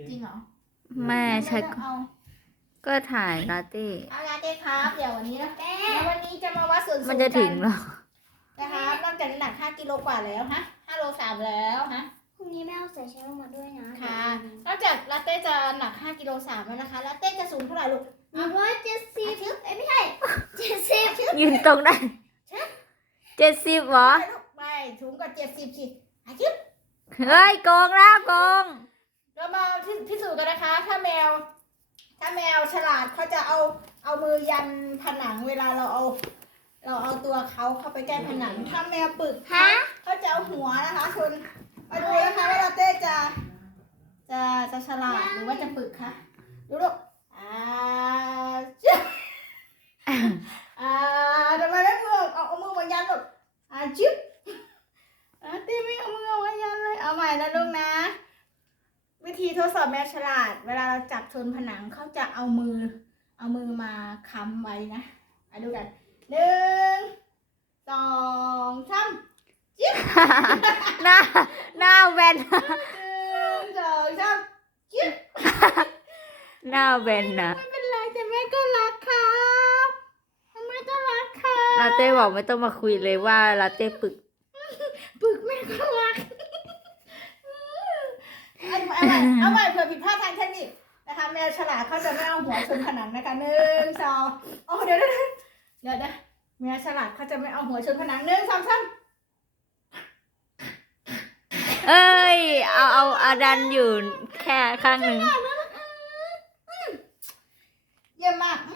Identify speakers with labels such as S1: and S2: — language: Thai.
S1: จริงเหรอ
S2: แม่ใช้
S1: เอา
S2: ก็ถ่ายลาเต้
S1: เอาลาเต้ครับเดี๋ยววันนี้นะเดี๋ยววันนี้จะมาวัดส่วนสูง
S2: มันจะถึงเหรอ
S1: นะคะนอกจากน้ำหนัก5 กิโลกว่าแล้วฮะ5 โล 3แล้วฮะ
S3: พรุ่งนี้แม่เอาใส่เชลล์มาด้วยนะ
S1: ค่ะนอกจากลาเต้จะหนัก5 กิโล 3แล้วนะคะลาเต้จะสูงเท่าไหร่ลูก
S3: 170ไม่ใช่70
S2: ยืนตรงได้70เหรอ
S1: ไม่ลูกไม่สูงกว่า70สิอาชิบ
S2: เฮ้ยโกงแล้วโกง
S1: เรามาพิสูจน์กันนะคะ ถ้าแมวฉลาดเขาจะเอามือยันผนังเวลาเราเอาตัวเขาเข้าไปใกล้ผนัง ถ้าแมวปึกเขาจะเอาหัวนะคะคุณมาดูนะคะว่าลาเต้จะฉลาดหรือว่าจะปึกคะดูลูกทำไมไม่มือเอามือมายันลูกจิ๊บเต้ไม่เอามือมายันเลยเอาใหม่นะลูกนะ วิธีทดสอบแมวฉลาด เวลาเราจับชนผนังเขาจะเอามือมาค้ำไว้นะมาดูกัน1 2 3จิ๊บ
S2: หน้าแวน
S1: 1 2 3จิ๊บ
S2: หน้าแวนนะ
S1: ไม่เป็นไรแต่แม่ก็รักครับแม่ก็รักค่ะ
S2: ลาเต้บอกไม่ต้องมาคุยเลยว่าลาเต้ปึก
S1: ปึกแม่ก็รักเอาใหม่เผื่อผิดพลาดทางเทคนิคนะคะแมวฉลาดเขาจะไม่เอาหัวชนผนังนะคะ1 2โอ้เดี๋ยวแมวฉลาดเขาจะไม่เอาหัวชนผนัง1 2 3
S2: เอ้ยเอาดันอยู่แค่ข้างหนึ่ง
S1: เยี่ยมมาก